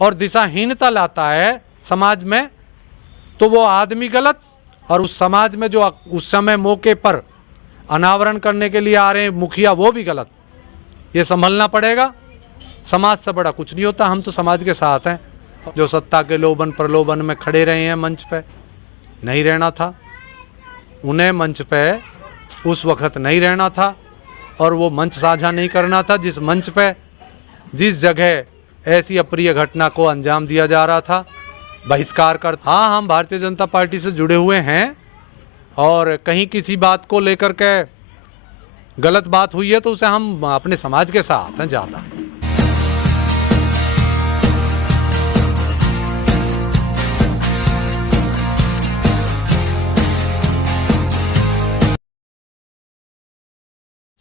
और दिशाहीनता लाता है समाज में, तो वो आदमी गलत, और उस समाज में जो उस समय मौके पर अनावरण करने के लिए आ रहे हैं मुखिया, वो भी गलत। ये संभलना पड़ेगा। समाज से बड़ा कुछ नहीं होता। हम तो समाज के साथ हैं। जो सत्ता के लोभन प्रलोभन में खड़े रहे हैं मंच पे, नहीं रहना था उन्हें। मंच पे उस वक्त नहीं रहना था, और वो मंच साझा नहीं करना था जिस मंच पे, जिस जगह ऐसी अप्रिय घटना को अंजाम दिया जा रहा था। बहिष्कार कर, हाँ, हम भारतीय जनता पार्टी से जुड़े हुए हैं, और कहीं किसी बात को लेकर के गलत बात हुई है तो उसे हम अपने समाज के साथ हैं ज़्यादा।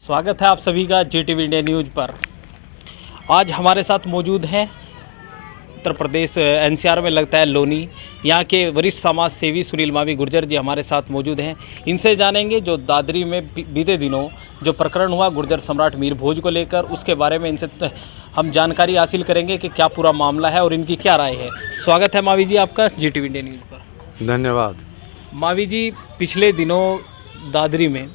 स्वागत है आप सभी का GTV इंडिया न्यूज़ पर। आज हमारे साथ मौजूद हैं उत्तर प्रदेश NCR में लगता है लोनी, यहाँ के वरिष्ठ समाज सेवी सुनील मावी गुर्जर जी हमारे साथ मौजूद हैं। इनसे जानेंगे जो दादरी में बीते दिनों जो प्रकरण हुआ गुर्जर सम्राट मीर भोज को लेकर, उसके बारे में इनसे हम जानकारी हासिल करेंगे कि क्या पूरा मामला है और इनकी क्या राय है। स्वागत है मावी जी आपका GTV इंडिया न्यूज़ पर। धन्यवाद। मावी जी, पिछले दिनों दादरी में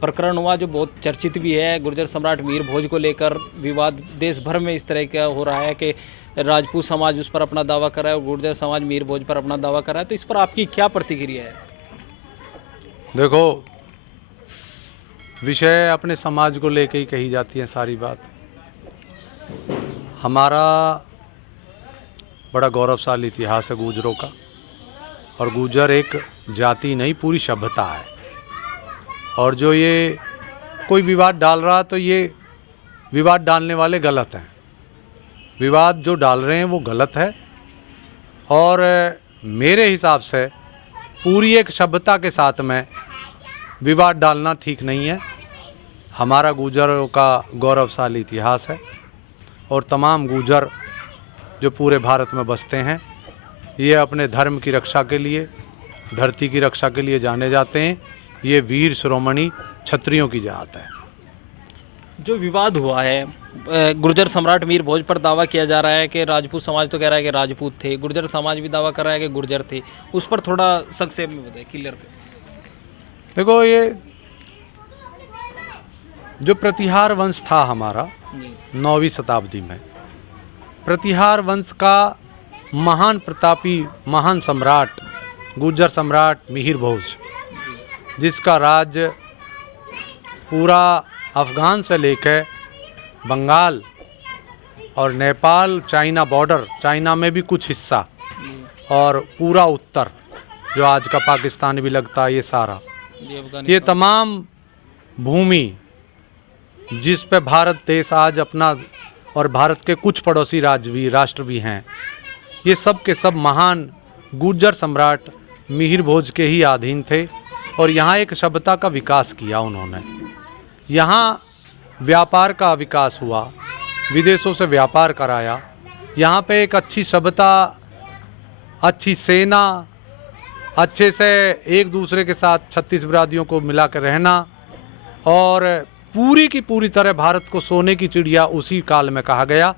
प्रकरण हुआ जो बहुत चर्चित भी है, गुर्जर सम्राट मीर भोज को लेकर विवाद देश भर में इस तरह का हो रहा है कि राजपूत समाज उस पर अपना दावा कर रहा है और गुर्जर समाज मीर भोज पर अपना दावा कर रहा है, तो इस पर आपकी क्या प्रतिक्रिया है? देखो, विषय अपने समाज को लेकर ही कही जाती है सारी बात। हमारा बड़ा गौरवशाली इतिहास है गुर्जरों का, और गुर्जर एक जाति नहीं पूरी सभ्यता है। और जो ये कोई विवाद डाल रहा, तो ये विवाद डालने वाले गलत हैं। विवाद जो डाल रहे हैं वो गलत है, और मेरे हिसाब से पूरी एक सभ्यता के साथ में विवाद डालना ठीक नहीं है। हमारा गुर्जरों का गौरवशाली इतिहास है, और तमाम गुर्जर जो पूरे भारत में बसते हैं, ये अपने धर्म की रक्षा के लिए, धरती की रक्षा के लिए जाने जाते हैं। ये वीर शिरोमणि क्षत्रियों की जात है। जो विवाद हुआ है गुर्जर सम्राट मीर भोज पर दावा किया जा रहा है कि राजपूत समाज तो कह रहा है कि राजपूत थे, गुर्जर समाज भी दावा कर रहा है कि गुर्जर थे, उस पर थोड़ा संक्षेप में बताएं, क्लियर करें। देखो, ये जो प्रतिहार वंश था हमारा 9वीं शताब्दी में, प्रतिहार वंश का महान प्रतापी महान सम्राट गुर्जर सम्राट मिहिर भोज, जिसका राज्य पूरा अफ़गान से लेकर बंगाल और नेपाल, चाइना बॉर्डर, चाइना में भी कुछ हिस्सा, और पूरा उत्तर जो आज का पाकिस्तान भी लगता है, ये सारा, ये तमाम भूमि जिस पे भारत देश आज अपना, और भारत के कुछ पड़ोसी राज्य भी, राष्ट्र भी हैं, ये सब के सब महान गुर्जर सम्राट मिहिर भोज के ही अधीन थे। और यहाँ एक सभ्यता का विकास किया उन्होंने। यहाँ व्यापार का विकास हुआ, विदेशों से व्यापार कराया। यहाँ पे एक अच्छी सभ्यता, अच्छी सेना, अच्छे से एक दूसरे के साथ 36 बिरादरियों को मिला कर रहना, और पूरी की पूरी तरह भारत को सोने की चिड़िया उसी काल में कहा गया।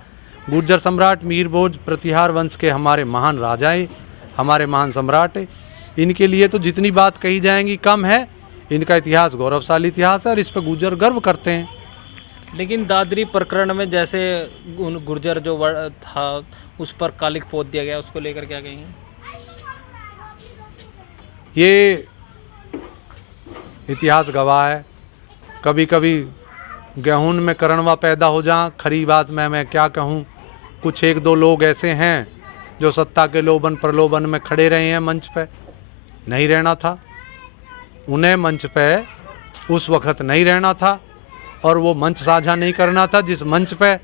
गुर्जर सम्राट मिहिर भोज प्रतिहार वंश के हमारे महान राजाएं, हमारे महान सम्राट। इनके लिए तो जितनी बात कही जाएंगी कम है। इनका इतिहास गौरवशाली इतिहास है, और इस पर गुर्जर गर्व करते हैं। लेकिन दादरी प्रकरण में जैसे गुर्जर जो था उस पर कालिक पोत दिया गया, उसको लेकर क्या कहेंगे? ये इतिहास गवाह है। कभी कभी गेहूं में करणवा पैदा हो जा, खरी बात मैं क्या कहूँ। कुछ एक दो लोग ऐसे हैं जो सत्ता के लोभन प्रलोभन में खड़े रहे हैं मंच पे, नहीं रहना था उन्हें। मंच पे उस वक्त नहीं रहना था, और वो मंच साझा नहीं करना था जिस मंच पे,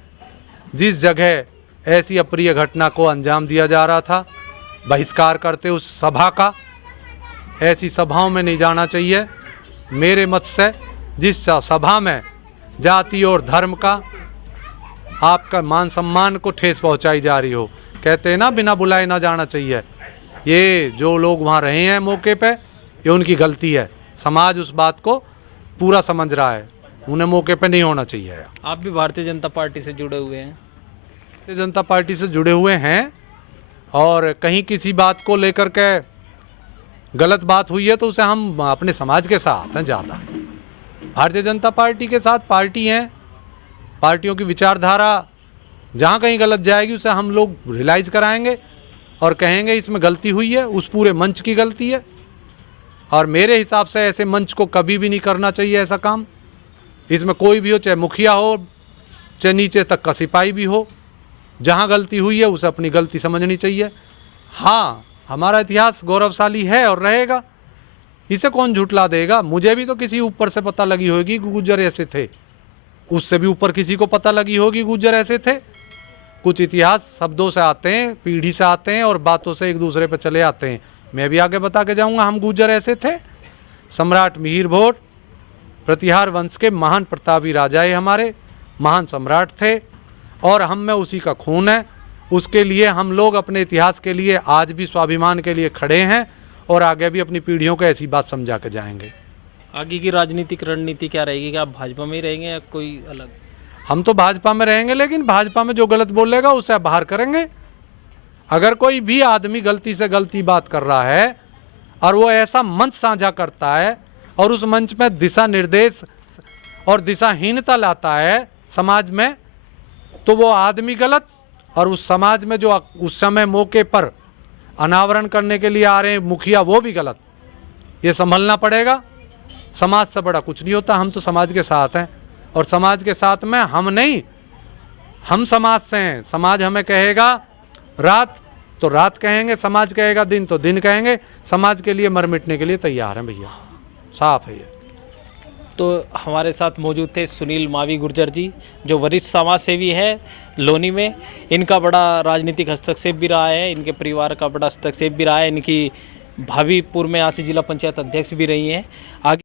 जिस जगह ऐसी अप्रिय घटना को अंजाम दिया जा रहा था। बहिष्कार करते उस सभा का। ऐसी सभाओं में नहीं जाना चाहिए मेरे मत से, जिस सभा में जाति और धर्म का, आपका मान सम्मान को ठेस पहुंचाई जा रही हो। कहते हैं ना, बिना बुलाए ना जाना चाहिए। ये जो लोग वहाँ रहे हैं मौके पे, ये उनकी गलती है। समाज उस बात को पूरा समझ रहा है, उन्हें मौके पे नहीं होना चाहिए। आप भी भारतीय जनता पार्टी से जुड़े हुए हैं? भारतीय जनता पार्टी से जुड़े हुए हैं और कहीं किसी बात को लेकर के गलत बात हुई है तो उसे हम अपने समाज के साथ हैं ज़्यादा। भारतीय जनता पार्टी के साथ पार्टी हैं, पार्टियों की विचारधारा जहाँ कहीं गलत जाएगी उसे हम लोग रियलाइज़ कराएंगे और कहेंगे इसमें गलती हुई है, उस पूरे मंच की गलती है। और मेरे हिसाब से ऐसे मंच को कभी भी नहीं करना चाहिए ऐसा काम। इसमें कोई भी हो, चाहे मुखिया हो, चाहे नीचे तक का सिपाही भी हो, जहाँ गलती हुई है उसे अपनी गलती समझनी चाहिए। हाँ, हमारा इतिहास गौरवशाली है और रहेगा, इसे कौन झुठला देगा। मुझे भी तो किसी ऊपर से पता लगी होगी कि गुर्जर ऐसे थे, उससे भी ऊपर किसी को पता लगी होगी गुर्जर ऐसे थे। कुछ इतिहास शब्दों से आते हैं, पीढ़ी से आते हैं और बातों से एक दूसरे पर चले आते हैं। मैं भी आगे बता के जाऊंगा, हम गुर्जर ऐसे थे। सम्राट मिहिर भोज प्रतिहार वंश के महान प्रतापी राजाए हमारे महान सम्राट थे और हम में उसी का खून है। उसके लिए हम लोग अपने इतिहास के लिए आज भी स्वाभिमान के लिए खड़े हैं और आगे भी अपनी पीढ़ियों को ऐसी बात समझा के जाएंगे। आगे की राजनीतिक रणनीति क्या रहेगी? क्या आप भाजपा में ही रहेंगे या कोई अलग? हम तो भाजपा में रहेंगे, लेकिन भाजपा में जो गलत बोलेगा उसे बाहर करेंगे। अगर कोई भी आदमी गलती से गलती बात कर रहा है और वो ऐसा मंच साझा करता है और उस मंच में दिशा निर्देश और दिशाहीनता लाता है समाज में, तो वो आदमी गलत और उस समाज में जो उस समय मौके पर अनावरण करने के लिए आ रहे हैं मुखिया, वो भी गलत। ये संभलना पड़ेगा। समाज से बड़ा कुछ नहीं होता। हम तो समाज के साथ हैं और समाज के साथ में हम नहीं, हम समाज से हैं। समाज हमें कहेगा रात तो रात कहेंगे, समाज कहेगा दिन तो दिन कहेंगे। समाज के लिए मर मिटने के लिए तैयार हैं भैया, साफ है ये। तो हमारे साथ मौजूद थे सुनील मावी गुर्जर जी, जो वरिष्ठ समाज सेवी है लोनी में। इनका बड़ा राजनीतिक हस्तक्षेप भी रहा है, इनके परिवार का बड़ा हस्तक्षेप भी रहा है। इनकी भाभी पूर्व में यहाँ से जिला पंचायत अध्यक्ष भी रही हैं। आगे